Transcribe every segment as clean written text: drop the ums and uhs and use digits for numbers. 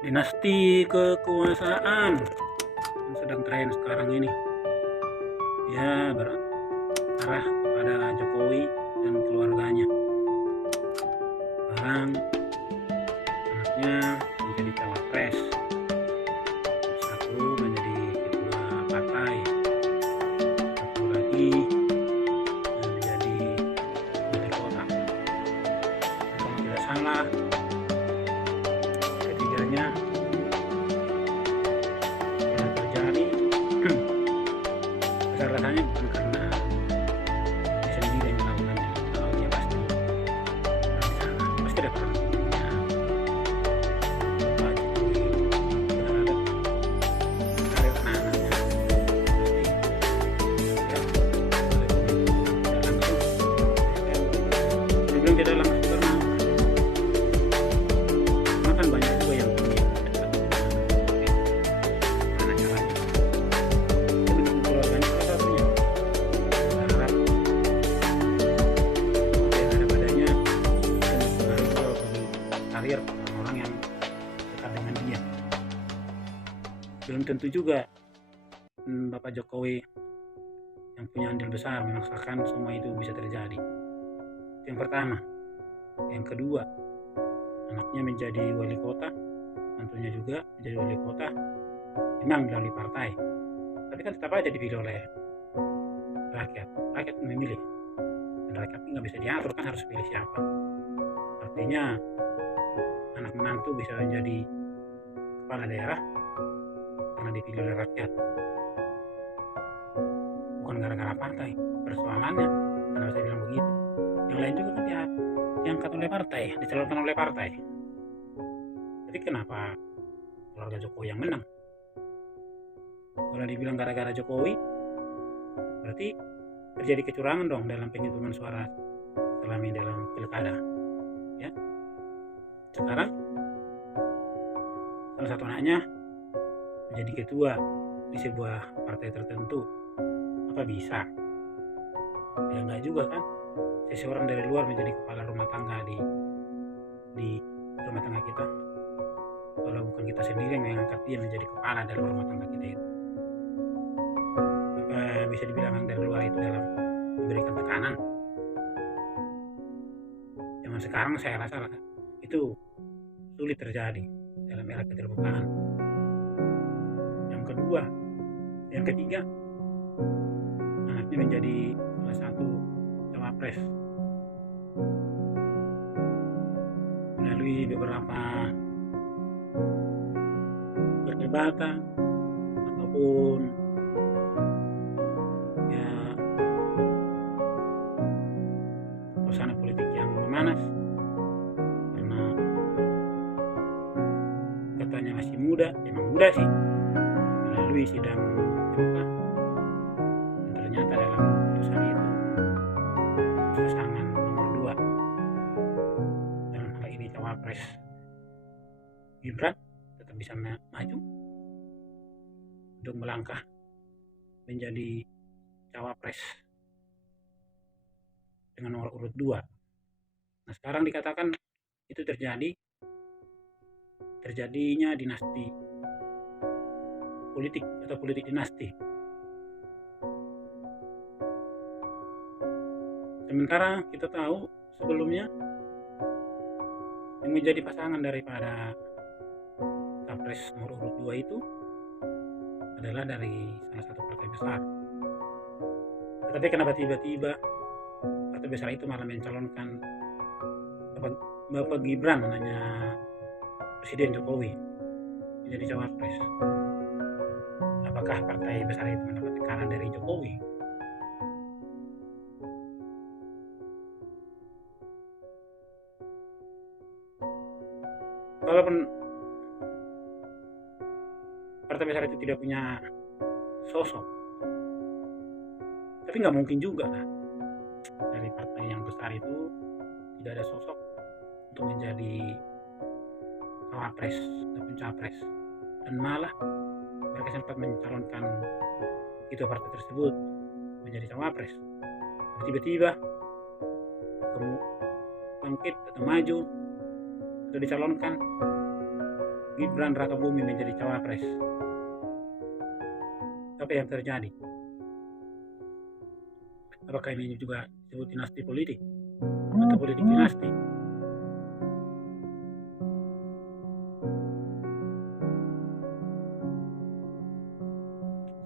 Dinasti kekuasaan yang sedang tren sekarang ini ya berarah kepada Jokowi dan keluarganya. Sekarang anaknya menjadi cawapres, satu menjadi ketua partai, satu lagi menjadi wali kota. Kalau tidak salah, ketiganya yang terjadi kesalahannya bukan karena dia sendiri yang melakukannya. Kalau dia pasti salah, pasti ada peran hukumnya. Pak Jokowi terhadap karir anak-anaknya pasti ya, tidak langsung karena kan banyak juga yang punya mana caranya. Tapi untuk keluarganya salah satunya berharap yang ada padanya dan mempengaruhi bagi karir orang-orang yang dekat dengan dia. Belum tentu juga Bapak Jokowi yang punya andil besar memaksakan semua itu bisa terjadi. Itu yang pertama. Yang kedua, anaknya menjadi wali kota, mantunya juga menjadi wali kota, memang melalui partai. Tapi kan tetap aja dipilih oleh rakyat. Rakyat memilih. Dan rakyat nggak bisa diatur, kan harus pilih siapa. Artinya anak menantu bisa menjadi kepala daerah karena dipilih oleh rakyat. Bukan gara-gara partai. Persoalannya, kenapa saya bilang begitu? Yang lain juga kan diangkat oleh partai, dicalonkan oleh partai. Jadi kenapa keluarga Jokowi yang menang? Kalau dibilang gara-gara Jokowi, berarti terjadi kecurangan dong dalam penghitungan suara selama ini dalam pilkada. Ya, sekarang salah satu anaknya menjadi ketua di sebuah partai tertentu. Apa bisa? Ya enggak juga kan? Seseorang dari luar menjadi kepala rumah tangga di rumah tangga kita. Kalau bukan kita sendiri yang mengangkat dia menjadi kepala dari rumah tangga kita itu. Bisa dibilang dari luar itu dalam memberikan tekanan. Zaman sekarang saya rasa itu sulit terjadi dalam era keterbukaan. Yang kedua, yang ketiga, anaknya menjadi salah satu cawapres melalui beberapa perdebatan ataupun ya suasana politik yang memanas karena katanya masih muda, emang muda sih, melalui sidang MK, dan ternyata dalam putusan itu pasangan nomor 2 dalam hal ini cawapres Gibran tetap bisa maju untuk melangkah menjadi cawapres dengan nomor urut 2. Nah, sekarang dikatakan itu terjadinya dinasti politik atau politik dinasti. Sementara kita tahu sebelumnya yang menjadi pasangan daripada capres nomor urut 2 itu adalah dari salah satu partai besar. Tetapi kenapa tiba-tiba partai besar itu malah mencalonkan Bapak Gibran, namanya Presiden Jokowi, menjadi cawapres? Apakah partai besar itu mendapat tekanan dari Jokowi? Walaupun partai besar itu tidak punya sosok, tapi nggak mungkin juga kan dari partai yang besar itu tidak ada sosok untuk menjadi cawapres ataupun capres, dan malah mereka sempat mencalonkan itu partai tersebut menjadi cawapres. Tiba-tiba bangkit atau maju atau dicalonkan Gibran Rakabumi menjadi cawapres. Apa yang terjadi? Apakah ini juga disebut dinasti politik atau politik dinasti?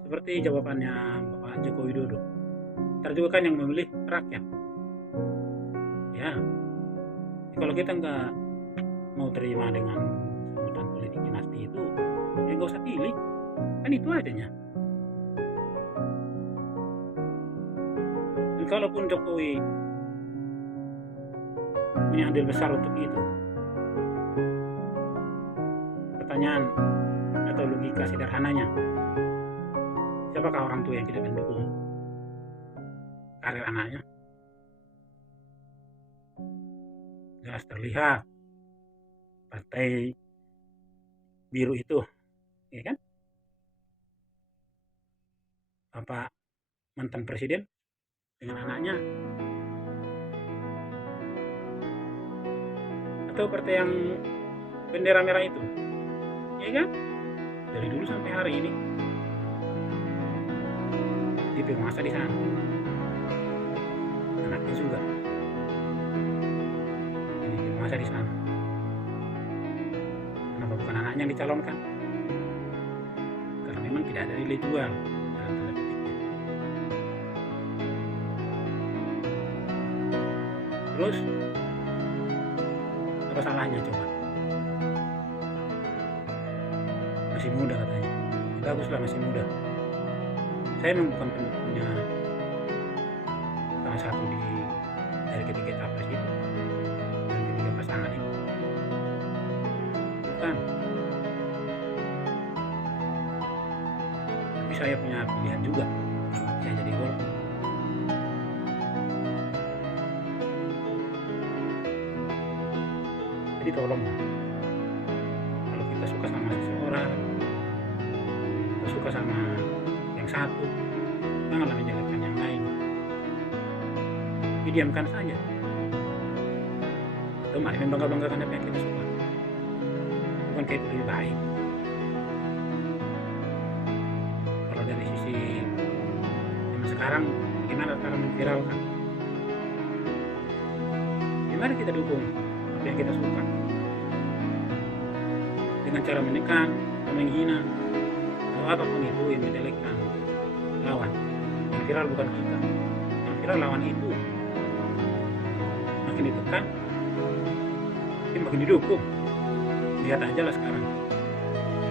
Seperti jawabannya Bapak Joko Widodo, ntar juga kan yang memilih rakyat. Ya, kalau kita nggak mau terima dengan sebutan politik dinasti itu, ya nggak usah pilih, kan itu adanya. Dan kalaupun Jokowi punya andil besar untuk itu, pertanyaan atau logika sederhananya, siapakah orang tua yang tidak mendukung karir anaknya? Jelas terlihat partai biru itu, ya kan? Bapak mantan presiden dengan anaknya, atau partai yang bendera merah itu, ya kan? Dari dulu sampai hari ini di penguasa di sana, anaknya juga jadi penguasa di sana. Kenapa bukan anaknya yang dicalonkan? Karena memang tidak ada nilai jual dalam tanda petiknya. Terus apa salahnya coba? Masih muda katanya. Baguslah masih muda. Saya memang bukan pendukungnya salah satu dari ketiga capres itu, dari ketiga pasangan itu. Bukan. Tapi saya punya pilihan juga. Saya jadi golput. Jadi tolong, kalau kita suka sama seseorang, kita suka sama yang satu, janganlah menjelekkan yang lain. Didiamkan saja. Atau mari membangga-banggakan apa yang kita suka. Bukan kayak itu lebih baik. Kalau dari sisi zaman sekarang, bagaimana cara memviralkan? Gimana kita dukung apa yang kita suka? Dengan cara menekan, menghina, atau apapun itu yang menjelekkan lawan. Yang viral bukan kita, yang viral lawan itu. Makin ditekan, makin didukung. Lihat aja lah sekarang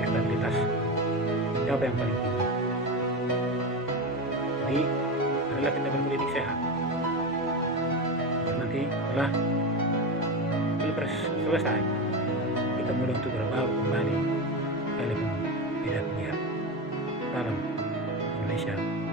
elektabilitas siapa yang paling tinggi. Jadi adalah kita berpolitik sehat. Dan nanti setelah pilpres selesai, kita mulai untuk berbaur kembali, kali pun tidak lihat. Salam Indonesia.